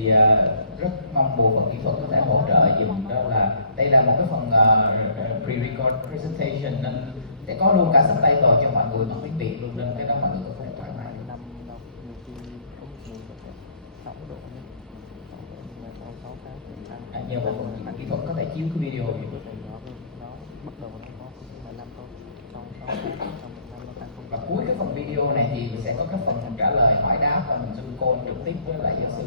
thì rất mong bộ phận kỹ thuật có thể hỗ trợ dùm, đó là đây là một cái phần pre-record presentation nên sẽ có luôn cả subtitle cho mọi người bằng tiếng Việt luôn, nên cái đó mọi người có thể thoải mái. Nhờ bộ phận kỹ thuật có thể chiếu cái video gì và cuối cái phần video này thì sẽ có cái phần trả lời hỏi đáp và mình zoom call trực tiếp với lại giáo sư.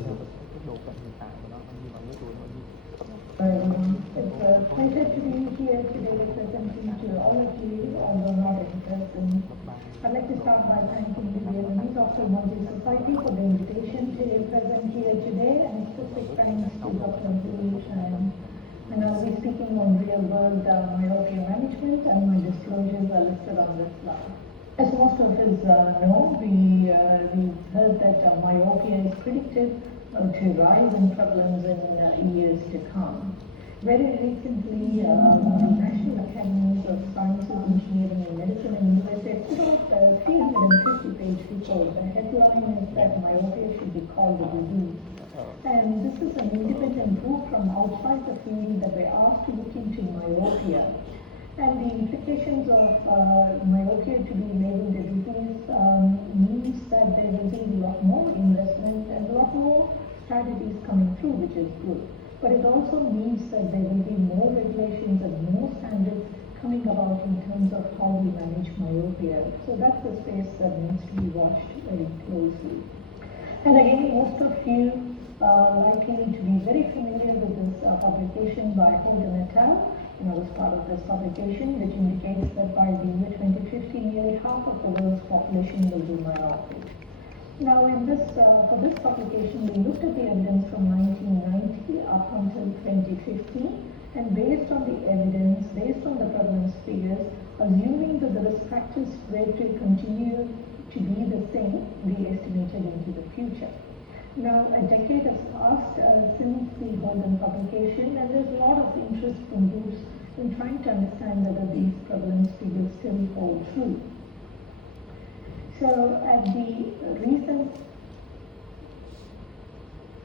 It's a pleasure to be here today presenting to all of you, although not in person. I'd like to start by thanking the Vietnamese Ophthalmology Society for the invitation to present here today, and specific thanks to Dr. Wu Chan. And I'll be speaking on real-world myopia management, and my disclosures are listed on this slide. As most of us know, we've heard that myopia is predicted to rise in prevalence in years to come. Very recently, the National Academies of Sciences, Engineering and Medicine in USA put out a 350-page report. The headline is that myopia should be called a disease. And this is an independent group from outside the field that were asked to look into myopia. And the implications of myopia to be labeled a disease means that there will be a lot more investment and a lot more strategies coming through, which is good. But it also means that there will be more regulations and more standards coming about in terms of how we manage myopia. So that's the space that needs to be watched very closely. And again, most of you are likely to be very familiar with this publication by Holden et al. And I was part of this publication, which indicates that by the year 2050, nearly half of the world's population will be myopic. Now, in this, for this publication, we looked at the evidence from 1990 up until 2015, and based on the evidence, based on the prevalence figures, assuming that the risk factors were to continue to be the same, we estimated into the future. Now, a decade has passed since the Holden publication, and there's a lot of interest from groups in trying to understand whether these prevalence figures still hold true. So at the recent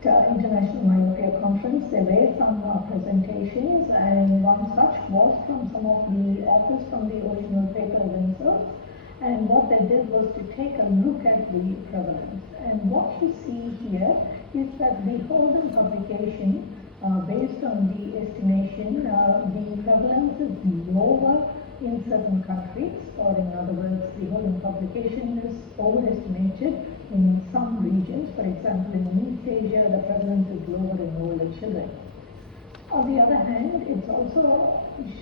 International Myopia Conference, there were some presentations, and one such was from some of the authors from the original paper themselves. And what they did was to take a look at the prevalence. And what you see here is that the Holden publication, based on the estimation, the prevalence is lower in certain countries, or in other words, the Holden publication is overestimated in some regions. For example, in East Asia, the prevalence is lower in older children. On the other hand, it's also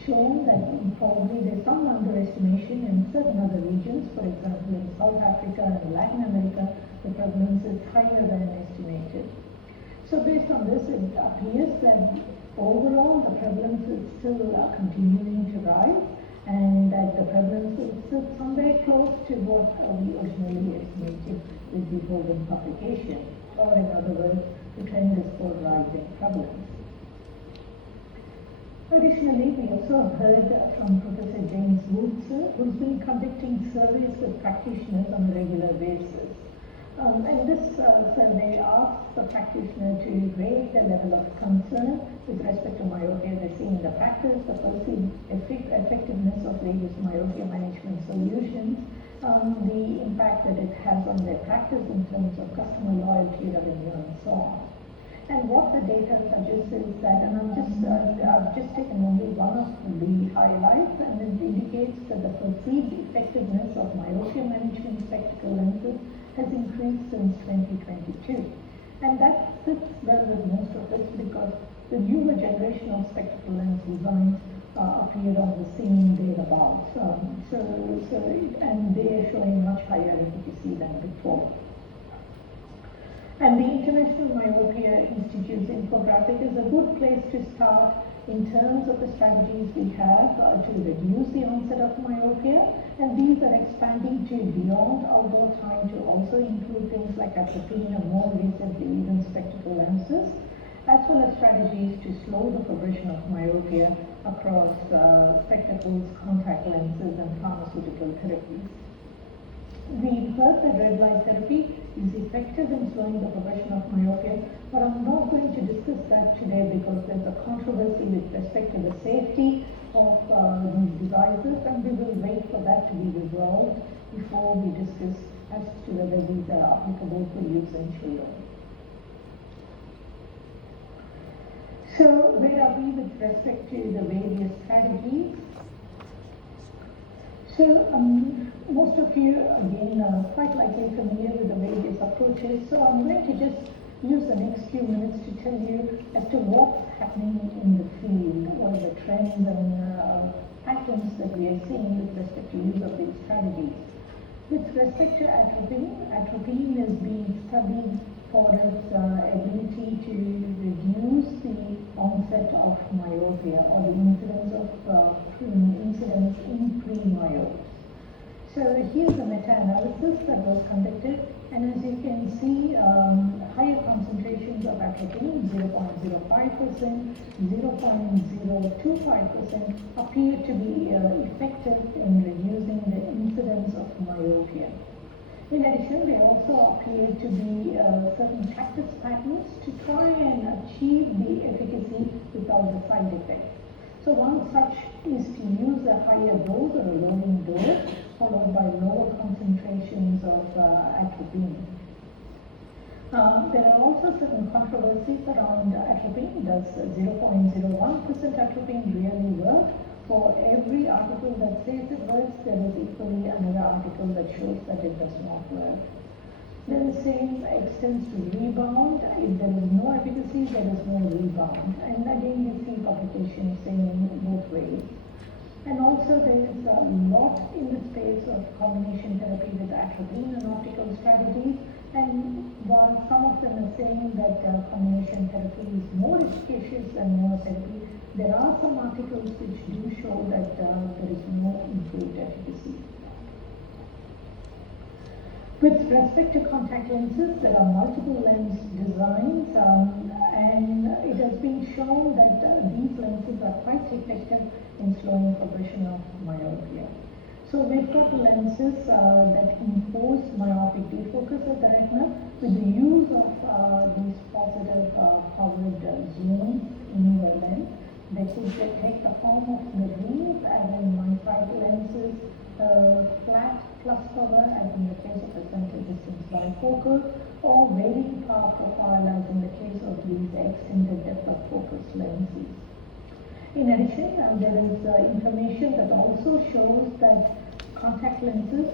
shown that probably there's some underestimation in certain other regions. For example, in South Africa and Latin America, the prevalence is higher than estimated. So based on this, it appears that overall the prevalence is still continuing to rise, and that the prevalence is somewhere close to what we originally estimated with the Holden publication. Or in other words, the trend is for rising prevalence. Additionally, we also heard from Professor James Woods, who's been conducting surveys with practitioners on a regular basis. And this survey asks the practitioner to rate the level of concern with respect to myopia they see in the practice, the perceived effectiveness of various myopia management solutions, the impact that it has on their practice in terms of customer loyalty, revenue, and so on. And what the data suggests is that, and I've just taken only one of the highlights, and it indicates that the perceived effectiveness of myopia management spectacle lenses has increased since 2022. And that fits well with most of us because the newer generation of spectacle lens designs appeared on the scene thereabouts. And they are showing much higher efficacy than before. And the International Myopia Institute's infographic is a good place to start in terms of the strategies we have to reduce the onset of myopia. And these are expanding to beyond outdoor time to also include things like atropine and more recently even spectacle lenses, as well as strategies to slow the progression of myopia across spectacles, contact lenses, and pharmaceutical therapies. We've heard that red light therapy is effective in slowing the progression of myopia, but I'm not going to discuss that today because there's a controversy with respect to the safety of these devices, and we will wait for that to be resolved before we discuss as to whether these are applicable for use in children. So where are we with respect to the various strategies? So most of you, again, are quite likely familiar with the various approaches. So I'm going to just use the next few minutes to tell you as to what's happening in the field, what are the trends and patterns that we are seeing with respect to use of these strategies. With respect to atropine is being studied for its ability to reduce the onset of myopia or the incidence in pre-myopes. So here's a meta-analysis that was conducted, and as you can see, higher concentrations of atropine, 0.05%, 0.025%, appear to be effective in reducing the incidence of myopia. In addition, there also appear to be certain practice patterns to try and achieve the efficacy without the side effects. So one such is to use a higher dose or a loading dose followed by lower concentrations of atropine. There are also certain controversies around atropine. Does 0.01% atropine really work? For every article that says it works, there is equally another article that shows that it does not work. Then the same extends to rebound. If there is no efficacy, there is no rebound. And again, you see publications saying both ways. And also there is a lot in the space of combination therapy with atropine and optical strategies. And while some of them are saying that combination therapy is more efficacious than monotherapy, there are some articles which do show that there is no improved efficacy. With respect to contact lenses, there are multiple lens designs, and it has been shown that these lenses are quite effective in slowing progression of myopia. So we've got lenses that impose myopic defocus at the retina with the use of these positive powered zooms in the lens. They could take the form of the rings, as in my-side lenses, flat plus power, as in the case of the center distance bifocal, or varying power profile, as in the case of these extended depth of focus lenses. In addition, there is information that also shows that contact lenses,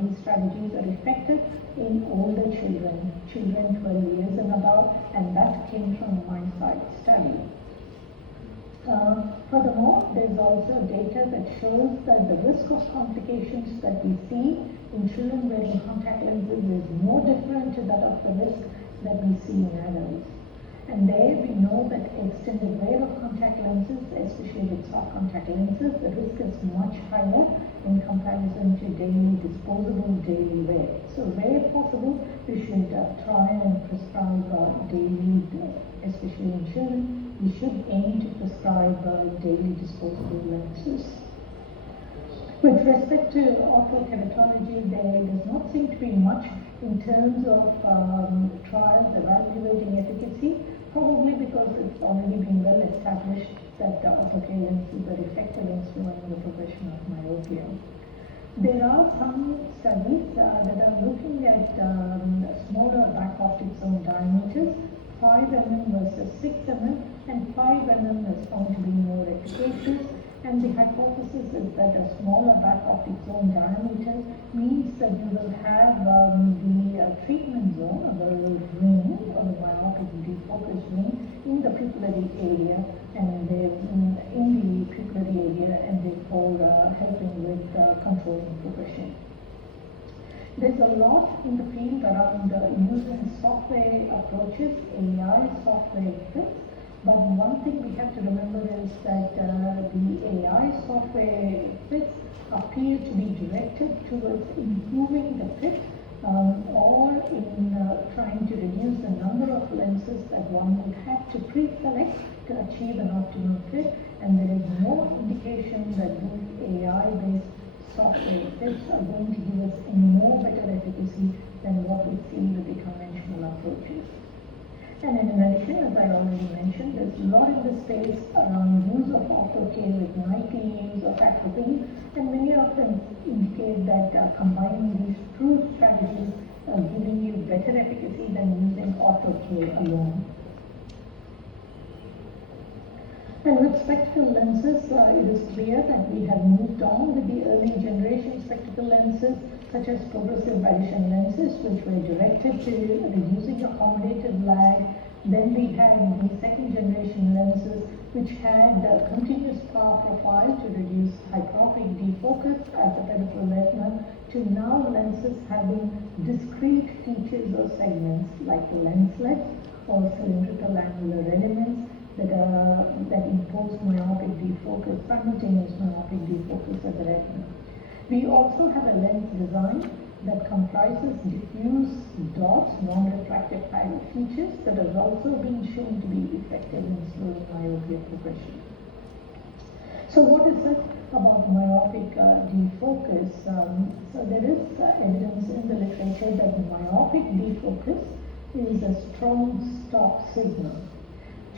these strategies are effective in older children 12 years and above, and that came from my side study. Furthermore, there is also data that shows that the risk of complications that we see in children wearing contact lenses is no different to that of the risk that we see in adults. And there we know that extended wear of contact lenses, especially with soft contact lenses, the risk is much higher in comparison to disposable daily wear. So where possible, we should try and prescribe daily, especially in children, we should aim to prescribe daily disposable lenses. With respect to optokeratology, there does not seem to be much in terms of trials evaluating efficacy, probably because it's already been well established that orthoke lenses are effective in slowing the progression of myopia. There are some studies that are looking at smaller back optic zone diameters, 5 mm versus 6 mm, and 5 mm is found to be more efficacious. And the hypothesis is that a smaller back optic zone diameter means that you will have the treatment zone, or the ring, or the myopic defocus ring, in the pupillary area, and in the pupillary area, and therefore helping with controlling progression. There's a lot in the field around using software approaches, AI software fits. But one thing we have to remember is that the AI software fits appear to be directed towards improving the fit or in trying to reduce the number of lenses that one would have to pre-select to achieve an optimum fit, and there is no indication that these AI-based software effects are going to give us a more better efficacy than what we see with the conventional approaches. And in addition, as I already mentioned, there's a lot in the space around use of autocare with nightly use of atropine, and many of them indicate that combining these two strategies are giving you better efficacy than using autocare alone. And with spectacle lenses, it is clear that we have moved on with the early generation spectacle lenses, such as progressive addition lenses, which were directed to reducing accommodative lag. Then we had the second generation lenses, which had a continuous power profile to reduce hyperopic defocus at the peripheral retina, to now lenses having discrete features or segments like lenslets or cylindrical angular elements that impose myopic defocus, simultaneous myopic defocus at the retina. We also have a lens design that comprises diffuse dots, non-refractive pilot features that has also been shown to be effective in slowing myopia progression. So what is it about myopic defocus? So there is evidence in the literature that myopic defocus is a strong stop signal.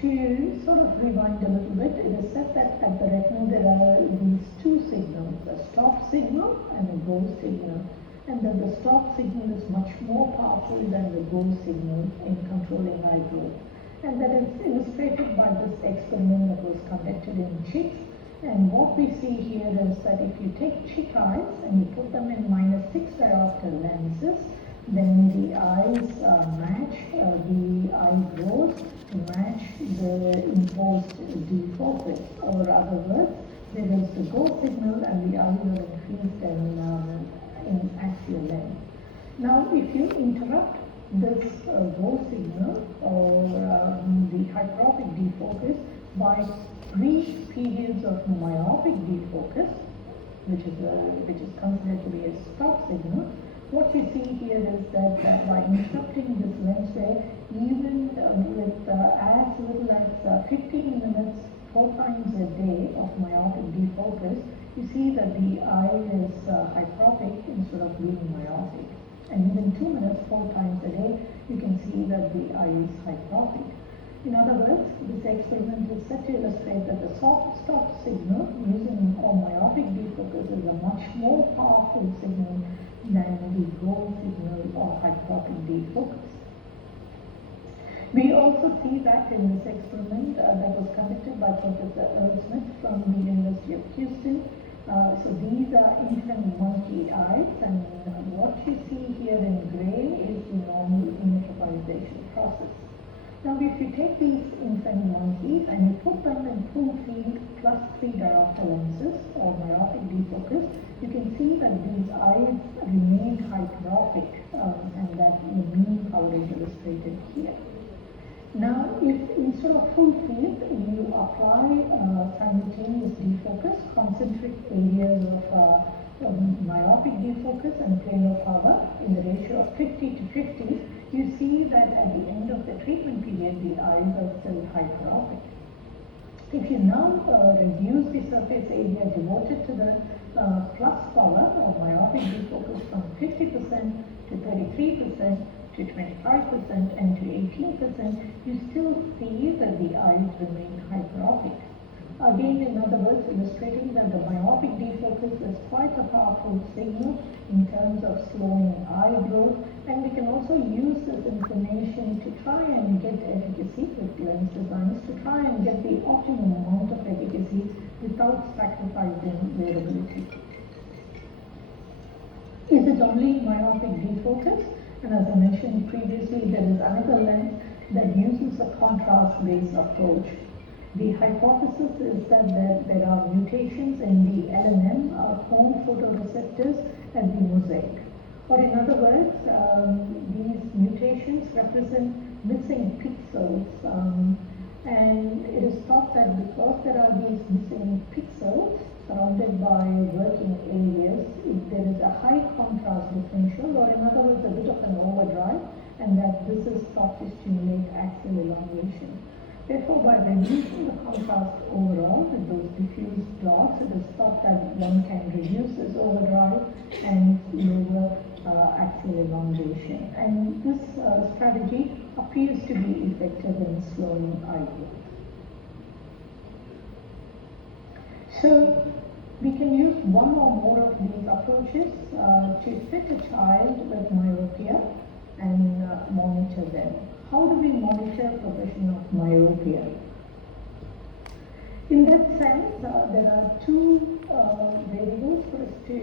To sort of rewind a little bit, it is said that at the retina there are these two signals, a stop signal and a go signal, and that the stop signal is much more powerful than the go signal in controlling eye growth. And that is illustrated by this experiment that was conducted in chicks. And what we see here is that if you take chick eyes and you put them in -6 diopter lenses, then the eyes match the eye growth to match the imposed defocus, or other words, there is the go signal and the eyes are increased in axial length. Now, if you interrupt this go signal or the hyperopic defocus by brief periods of myopic defocus, which is considered to be a stop signal, what you see here is that by interrupting this lens flare, even with as little as 15 minutes 4 times a day of myopic defocus, you see that the eye is hyperopic instead of being myopic. And even 2 minutes 4 times a day, you can see that the eye is hyperopic. In other words, this experiment is set to illustrate that the soft stop signal using myopic defocus is a much more powerful signal than the go signal or hyperopic defocus. We also see that in this experiment that was conducted by Professor Earl Smith from the University of Houston. So these are infant monkey eyes, and what you see here in gray is the normal emmetropization process. Now, if you take these infant monkeys and you put them in full field +3 diopter lenses or myopic defocus, you can see that these eyes remain hyperopic, and that the mean power is illustrated here. Now, if instead of full field you apply simultaneous defocus, concentric areas of myopic defocus and planar power in the ratio of 50 to 50, you see that at the end of the treatment period, the eyes are still hyperopic. If you now reduce the surface area devoted to the plus power or myopic defocus from 50% to 33% to 25% and to 18%, you still see that the eyes remain hyperopic. Again, in other words, illustrating that the myopic defocus is quite a powerful signal in terms of slowing eye growth, and we can also use this information to try and get efficacy with lens designs, to try and get the optimum amount of efficacy without sacrificing variability. Is it only myopic defocus? And as I mentioned previously, there is another lens that uses a contrast-based approach. The hypothesis is that there are mutations in the LNM cone photoreceptors at the mosaic. Or in other words, these mutations represent missing pixels, and it is thought that because there are these missing pixels surrounded by working areas, there is a high contrast differential, or in other words, a bit of an overdrive, and that this is thought to stimulate axial elongation. Therefore, by reducing the contrast overall with those diffuse dots, it is thought that one can reduce this overdrive and lower axial elongation. And this strategy appears to be effective in slowing eye growth. So, we can use one or more of these approaches to fit a child with myopia and monitor them. How do we monitor progression of myopia? In that sense, there are two variables for us to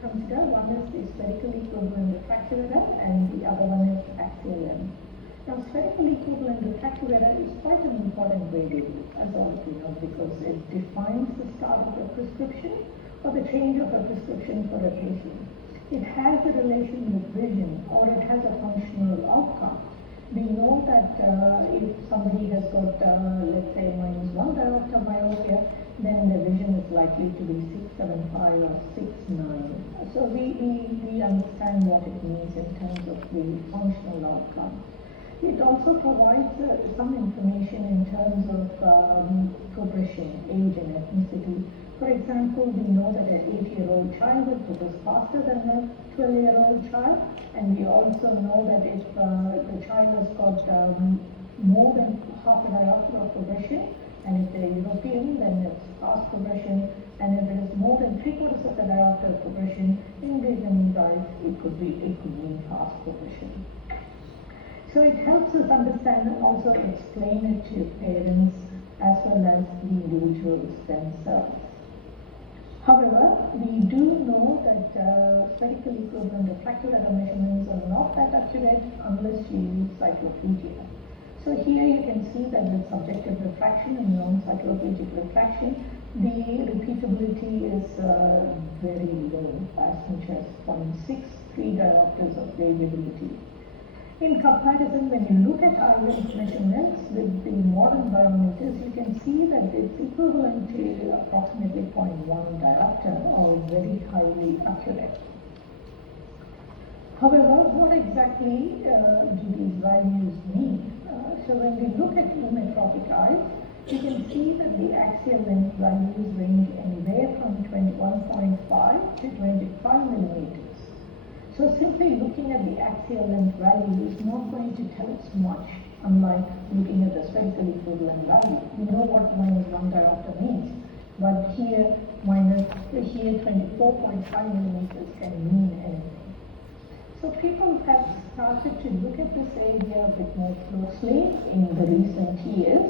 consider. One is the spherical equivalent refractive error and the other one is axial length. Now, spherical equivalent refractive error is quite an important variable, as all of you know, because it defines the start of a prescription or the change of a prescription for a patient. It has a relation with vision or it has a functional outcome. We know that if somebody has got, let's say, -1 diopter myopia, then the vision is likely to be 6.75 or 6.9. So we understand what it means in terms of the functional outcome. It also provides some information in terms of progression, age and ethnicity. For example, we know that an 8-year-old child will progress faster than a 12-year-old child, and we also know that if the child has got more than half a diopter of progression, and if they're European, then it's fast progression, and if it is more than 3/4 of the diopter of progression in Vietnamese eyes, it could mean fast progression. So it helps us understand and also explain it to parents as well as the individuals themselves. However, we do know that spherical equivalent refractive error measurements are not that accurate unless you use cycloplegia. So here you can see that with subjective refraction and non-cycloplegic refraction, the repeatability is very low, as much as 0.63 diopters of variability. In comparison, when you look at eye length measurements with the modern biometers, you can see that it's equivalent to approximately 0.1 diopter or very highly accurate. However, what exactly do these values mean? So when we look at emmetropic eyes, you can see that the axial length values range anywhere from 21.5 to 25 millimeters. So simply looking at the axial length value is not going to tell us much, unlike looking at the spherical equivalent value. We know what -1 diopter means, but here 24.5 millimeters can mean anything. So people have started to look at this area a bit more closely in the recent years,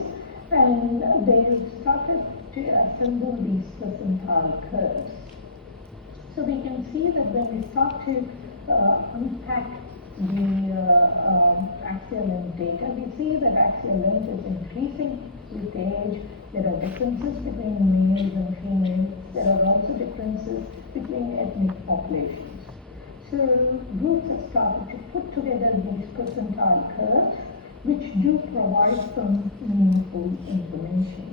and they've started to assemble these percentile curves. So we can see that when we start to unpack the axial length data, we see that axial length is increasing with age. There are differences between males and females. There are also differences between ethnic populations. So groups have started to put together these percentile curves, which do provide some meaningful information.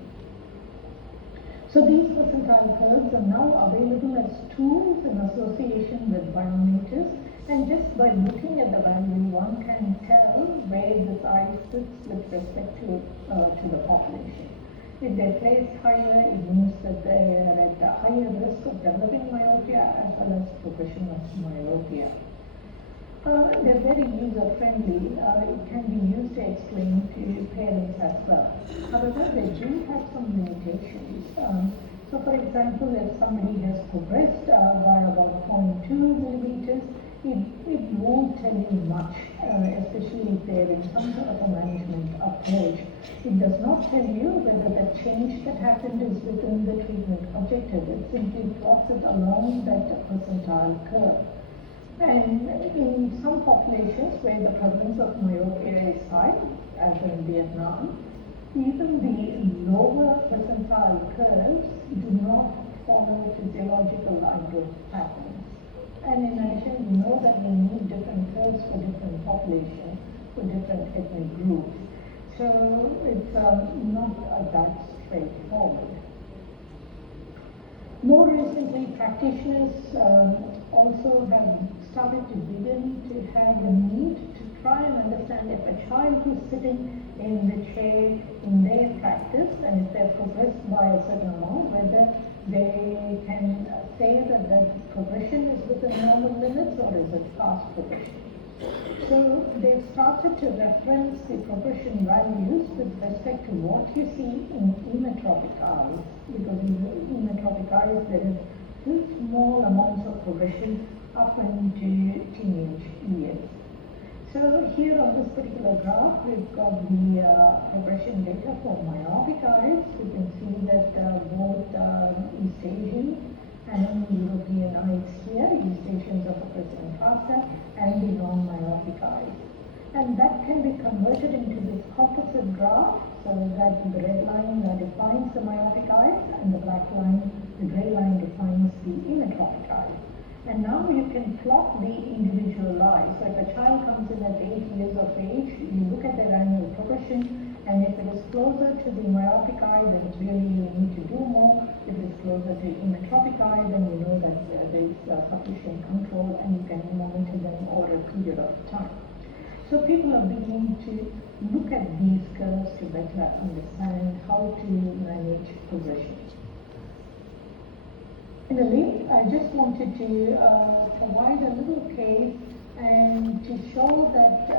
So these percentile curves are now available as tools in association with biometers, and just by looking at the value, one can tell where this eye sits with respect to the population. If they're placed higher, it means that they are at a higher risk of developing myopia as well as progression of myopia. They're very user-friendly. It can be used to explain to parents as well. However, they do have some limitations. So for example, if somebody has progressed by about 0.2 millimeters, it won't tell you much, especially if they're in some sort of a management approach. It does not tell you whether the change that happened is within the treatment objective. It simply plots it along that percentile curve. And in some populations where the prevalence of myopia is high, as in Vietnam, even the lower percentile curves do not follow physiological eye growth patterns. And in addition, we know that we need different curves for different populations, for different ethnic groups. So it's not that straightforward. More recently, practitioners also have started to begin to have the need to try and understand if a child who's sitting in the chair in their practice, and if they're progressed by a certain amount, whether they can say that the progression is within normal limits or is it fast progression. So they've started to reference the progression values with respect to what you see in emmetropic eyes, because in emmetropic eyes there is small amounts of progression up into teenage years. So here on this particular graph, we've got the progression data for myopic eyes. You can see that both East Asian and European eyes here, East Asians are progressing faster, and the non-myopic eyes. And that can be converted into this composite graph, so that the red line defines the myopic eyes, and the black line, the gray line, defines the emmetropic eyes. And now you can plot the individual eyes. So if a child comes in at 8 years of age, you look at their annual progression, and if it is closer to the myopic eye, then really you need to do more. If it is closer to emmetropic eye, then you know that there is sufficient control and you can monitor them over a period of time. So people are beginning to look at these curves to better understand how to manage progression. Finally, I just wanted to provide a little case and to show that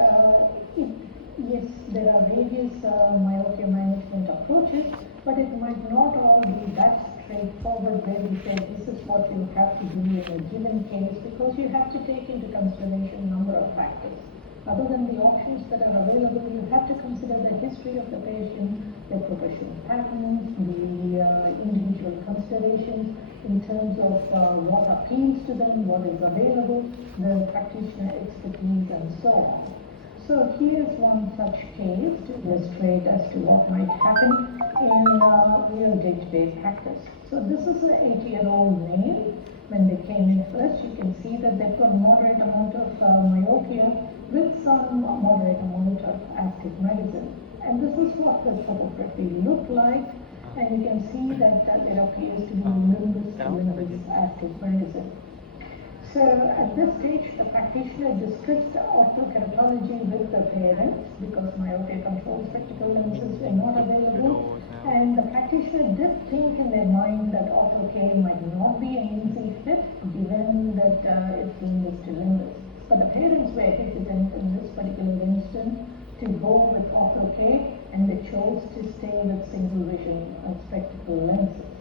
yes, there are various myopia management approaches, but it might not all be that straightforward where we say this is what you have to do in a given case, because you have to take into consideration a number of factors. Other than the options that are available, you have to consider the history of the patient, their progression patterns, the individual considerations in terms of what appeals to them, what is available, the practitioner expertise, and so on. So here's one such case to illustrate as to what might happen in real day-to-day practice. So this is an 8-year-old male. When they came in first, you can see that they've got moderate amount of myopia with some moderate amount of active medicine. And this is what the topography looked like. And you can see that there appears to be limbus active medicine. So at this stage, the practitioner discussed orthokeratology with the parents because myopia control spectacle lenses were not available. And the practitioner did think in their mind that ortho-K might not be an easy fit given that it's limbus to limbus. But the parents were hesitant in this particular instance to go with ortho-K, and they chose to stay with single vision spectacle lenses.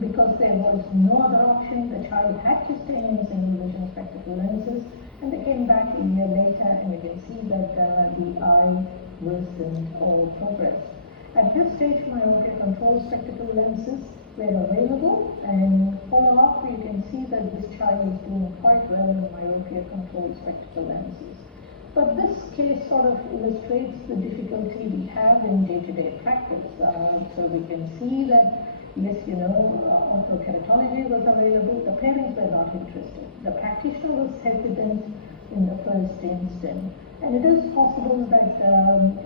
Because there was no other option, the child had to stay in single vision spectacle lenses, and they came back a year later, and you can see that the eye worsened or progressed. At this stage, myopia control spectacle lenses were available, and follow-up, you can see that this child is doing quite well in myopia control spectacle lenses. But this case sort of illustrates the difficulty we have in day-to-day practice. So we can see that, yes, orthokeratology was available, the parents were not interested. The practitioner was hesitant in the first instance. And it is possible that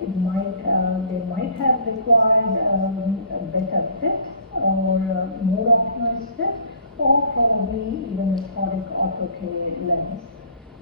they might have required a better fit or a more optimized fit, or probably even a toric ortho-K lens.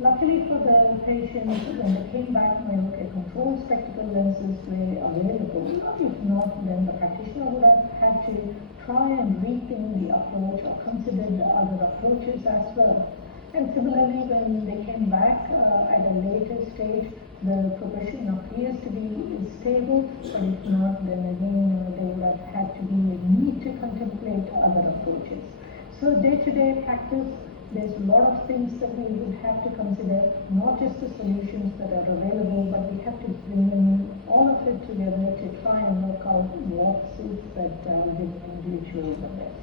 Luckily for the patients, when they came back, myopia control spectacle lenses were available. If not, then the practitioner would have had to try and rethink the approach or consider the other approaches as well. And similarly, when they came back at a later stage, the progression appears to be stable, but if not, then again they would have had to need to contemplate other approaches. So day-to-day practice, there's a lot of things that we would have to consider, not just the solutions that are available, but we have to bring in all of it together to try and work out what suits that individual the best.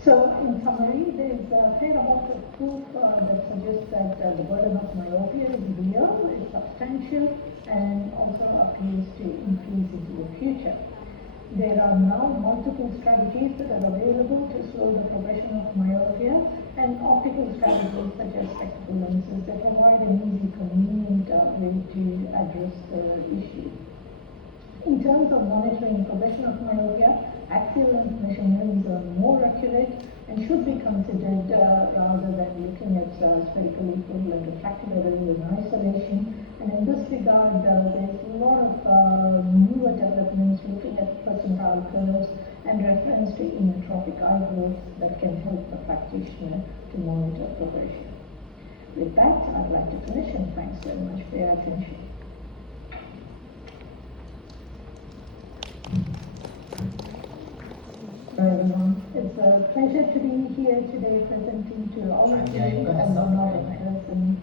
So in summary, there's a fair amount of proof that suggests that the burden of myopia is real, is substantial, and also appears to increase into the future. There are now multiple strategies that are available to slow the progression of myopia, and optical strategies such as spectacle lenses that provide an easy, convenient way to address the issue. In terms of monitoring progression of myopia, axial length measurements are more accurate and should be considered rather than looking at spherically full and refractive errors in isolation. And in this regard, there's a lot of newer developments looking at percentile curves and reference to inotropic eye growth that can help the practitioner to monitor progression. With that, I'd like to finish, and thanks very much for your attention. Everyone, it's a pleasure to be here today presenting to all of you on the novel person.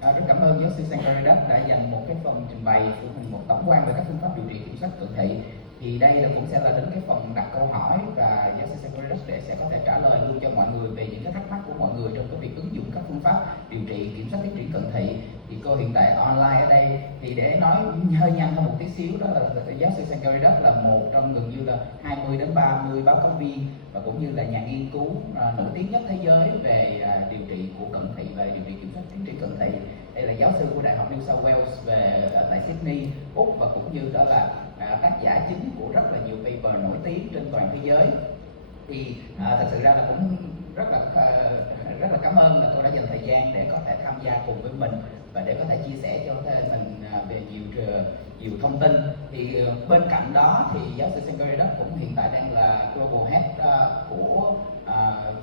Rất cảm ơn giáo sư Sankaridas đã dành một cái phần trình bày của mình, một tổng quan về các phương pháp điều trị kiểm soát cận thị. Thì đây cũng sẽ là đến cái phần đặt câu hỏi và giáo sư Sankaridas sẽ có thể trả lời luôn cho mọi người về những cái thắc mắc của mọi người trong cái việc ứng dụng các phương pháp điều trị kiểm soát tiến triển cận thị. Thì cô hiện tại online ở đây thì để nói hơi nhanh hơn một tí xíu, đó là giáo sư Sankaridas là một trong gần như là 20 đến 30 báo cáo viên và cũng như là nhà nghiên cứu nổi tiếng nhất thế giới về điều trị của cận thị và điều trị kiểm soát tiến triển cận thị. Đây là giáo sư của Đại học New South Wales về tại Sydney, Úc, và cũng như đó là tác giả chính của rất là nhiều paper nổi tiếng trên toàn thế giới. Thì thật sự ra là cũng rất là cảm ơn là cô đã dành thời gian để có thể tham gia cùng với mình và để có thể chia sẻ cho mình về nhiều thông tin. Thì bên cạnh đó thì giáo sư Sankaridas cũng hiện tại đang là Global Head của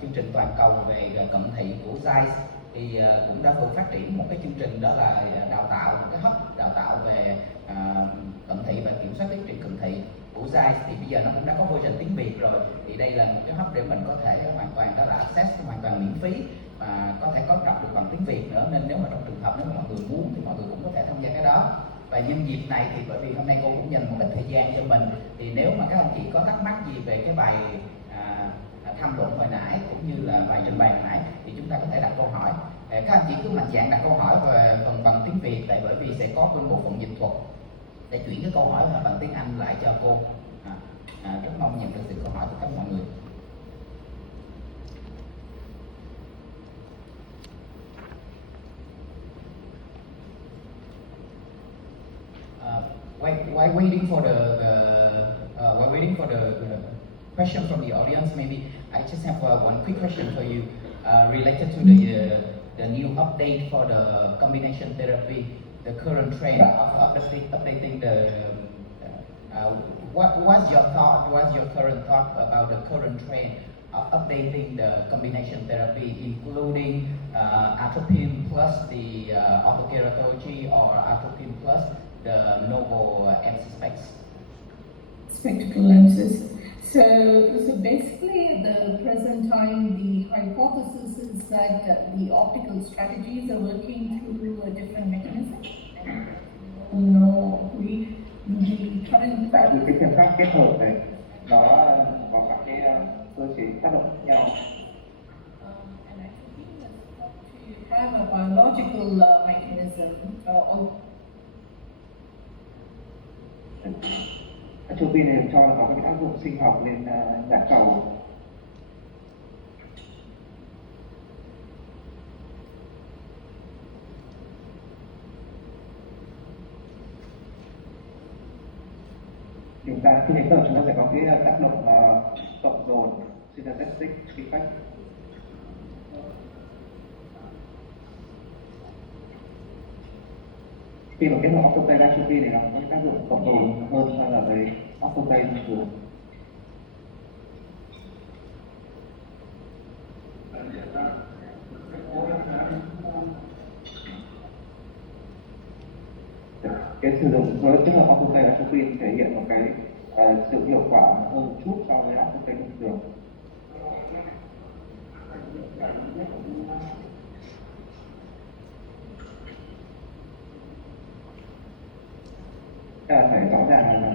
chương trình toàn cầu về cận thị của ZEISS. Thì cũng đã vừa phát triển một cái chương trình, đó là đào tạo một cái hub đào tạo về cận thị và kiểm soát tiến triển cận thị của ZEISS. Thì bây giờ nó cũng đã có version tiếng Việt rồi. Thì đây là một cái hub để mình có thể hoàn toàn đó là access hoàn toàn miễn phí và có thể có đọc được bằng tiếng Việt nữa, nên nếu mà trong trường hợp nếu mà mọi người muốn thì mọi người cũng có thể tham gia cái đó. Và nhân dịp này thì bởi vì hôm nay cô cũng dành một ít thời gian cho mình, thì nếu mà các anh chị có thắc mắc gì về cái bài tham luận hồi nãy cũng như là bài trình bày hồi nãy thì chúng ta có thể đặt câu hỏi. Các anh chị cứ mạnh dạn đặt câu hỏi về phần bằng tiếng Việt, tại bởi vì sẽ có bên bộ phận dịch thuật để chuyển cái câu hỏi bằng tiếng Anh lại cho cô. Rất mong nhận được sự câu hỏi của các mọi người. While waiting for the question from the audience, maybe I just have one quick question for you related to the new update for the combination therapy, the current trend of updating the. What's your thought? What's your current thought about the current trend of updating the combination therapy, including atropine plus the orthokeratology or atropine plus the novel M-specs? Spectacle lenses. So basically, at the present time, the hypothesis is that the optical strategies are working through a different mechanism. No, the current. Tại vì cái phương pháp kết hợp này nó có các cái cơ chế tác động nhau. And I think to have a biological mechanism. Atropine này cho nó có cái tác dụng sinh học lên nhãn cầu. Chúng ta khi đến chúng ta sẽ có cái tác động cộng dồn synergistic effect. Khi mà kết hợp orthokeratology atropine này nó có cái tác dụng cộng dồn hơn so với orthokeratology thông thường. Cái sử dụng với kết hợp orthokeratology atropine thể hiện một cái sự hiệu quả hơn một chút so với orthokeratology thông thường. Phải rõ ràng là